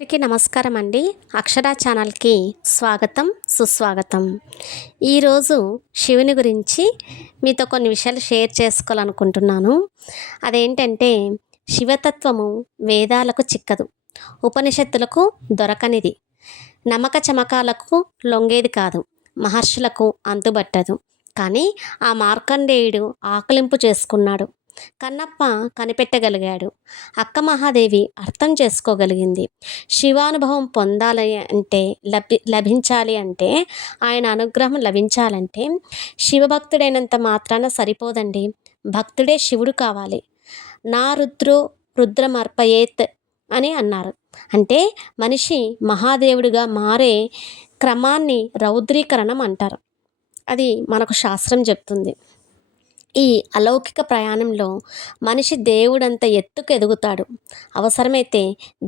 అందరికీ నమస్కారం అండి. అక్షర ఛానల్కి స్వాగతం, సుస్వాగతం. ఈరోజు శివుని గురించి మీతో కొన్ని విషయాలు షేర్ చేసుకోవాలనుకుంటున్నాను. అదేంటంటే, శివతత్వము వేదాలకు చిక్కదు, ఉపనిషత్తులకు దొరకనిది, నమ్మక చమకాలకు లొంగేది కాదు, మహర్షులకు అంతుబట్టదు. కానీ ఆ మార్కండేయుడు ఆకలింపు చేసుకున్నాడు, కన్నప్ప కనిపెట్టగలిగాడు, అక్క మహాదేవి అర్థం చేసుకోగలిగింది. శివానుభవం పొందాలి అంటే, లభించాలి అంటే, ఆయన అనుగ్రహం లభించాలంటే శివభక్తుడైనంత మాత్రాన సరిపోదండి, భక్తుడే శివుడు కావాలి. నా రుద్రో రుద్రమర్పయేత్ అని అన్నారు. అంటే మనిషి మహాదేవుడిగా మారే క్రమాన్ని రౌద్రీకరణం అంటారు. అది మనకు శాస్త్రం చెప్తుంది. ఈ అలౌకిక ప్రయాణంలో మనిషి దేవుడంత ఎత్తుకు ఎదుగుతాడు. అవసరమైతే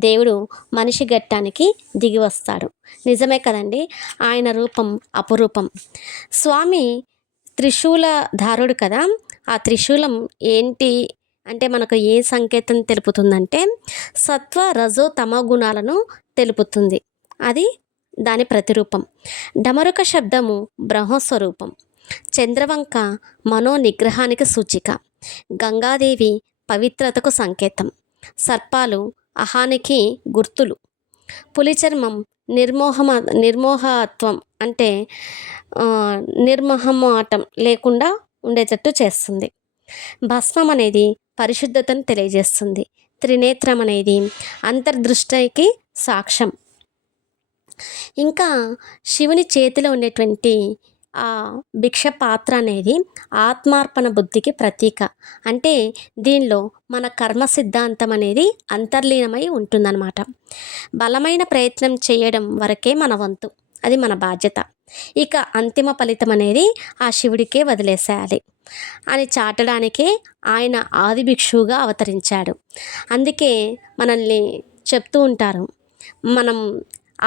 దేవుడు మనిషి ఘట్టానికి దిగి వస్తాడు. నిజమే కదండి. ఆయన రూపం అపురూపం. స్వామి త్రిశూలధారుడు కదా. ఆ త్రిశూలం ఏంటి అంటే మనకు ఏ సంకేతం తెలుపుతుందంటే, సత్వ రజో తమో గుణాలను తెలుపుతుంది. అది దాని ప్రతిరూపం. డమరుక శబ్దము బ్రహ్మస్వరూపం. చంద్రవంక మనోనిగ్రహానికి సూచిక. గంగాదేవి పవిత్రతకు సంకేతం. సర్పాలు అహానికి గుర్తులు. పులి చర్మం నిర్మోహత్వం అంటే నిర్మోహమాటం లేకుండా ఉండేటట్టు చేస్తుంది. భస్మం అనేది పరిశుద్ధతను తెలియజేస్తుంది. త్రినేత్రం అనేది అంతర్దృష్టికి సాక్ష్యం. ఇంకా శివుని చేతిలో ఉండేటువంటి ఆ భిక్ష పాత్ర అనేది ఆత్మార్పణ బుద్ధికి ప్రతీక. అంటే దీనిలో మన కర్మ సిద్ధాంతం అనేది అంతర్లీనమై ఉంటుందన్నమాట. బలమైన ప్రయత్నం చేయడం వరకే మన వంతు, అది మన బాధ్యత. ఇక అంతిమ ఫలితం అనేది ఆ శివుడికే వదిలేసేయాలి అని చాటడానికే ఆయన ఆది భిక్షువుగా అవతరించాడు. అందుకే మనల్ని చెప్తూ ఉంటారు, మనం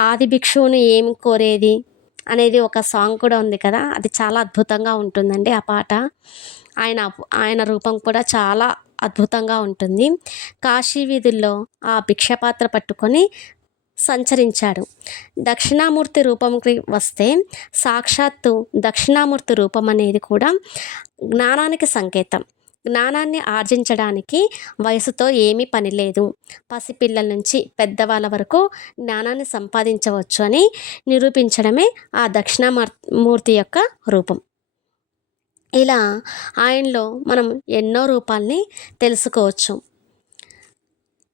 ఆది భిక్షువుని ఏం కోరేది అనేది ఒక సాంగ్ కూడా ఉంది కదా. అది చాలా అద్భుతంగా ఉంటుందండి ఆ పాట. ఆయన రూపం కూడా చాలా అద్భుతంగా ఉంటుంది. కాశీ వీధుల్లో ఆ భిక్షపాత్ర పట్టుకొని సంచరించాడు. దక్షిణామూర్తి రూపంకి వస్తే, సాక్షాత్తు దక్షిణామూర్తి రూపం అనేది కూడా జ్ఞానానికి సంకేతం. జ్ఞానాన్ని ఆర్జించడానికి వయసుతో ఏమీ పని లేదు, పసిపిల్లల నుంచి పెద్దవాళ్ళ వరకు జ్ఞానాన్ని సంపాదించవచ్చు అని నిరూపించడమే ఆ దక్షిణామూర్తి యొక్క రూపం. ఇలా ఆయనలో మనం ఎన్నో రూపాల్ని తెలుసుకోవచ్చు.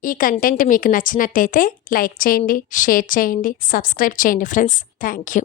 ఈ కంటెంట్ మీకు నచ్చినట్టయితే లైక్ చేయండి, షేర్ చేయండి, సబ్స్క్రైబ్ చేయండి ఫ్రెండ్స్. Thank you.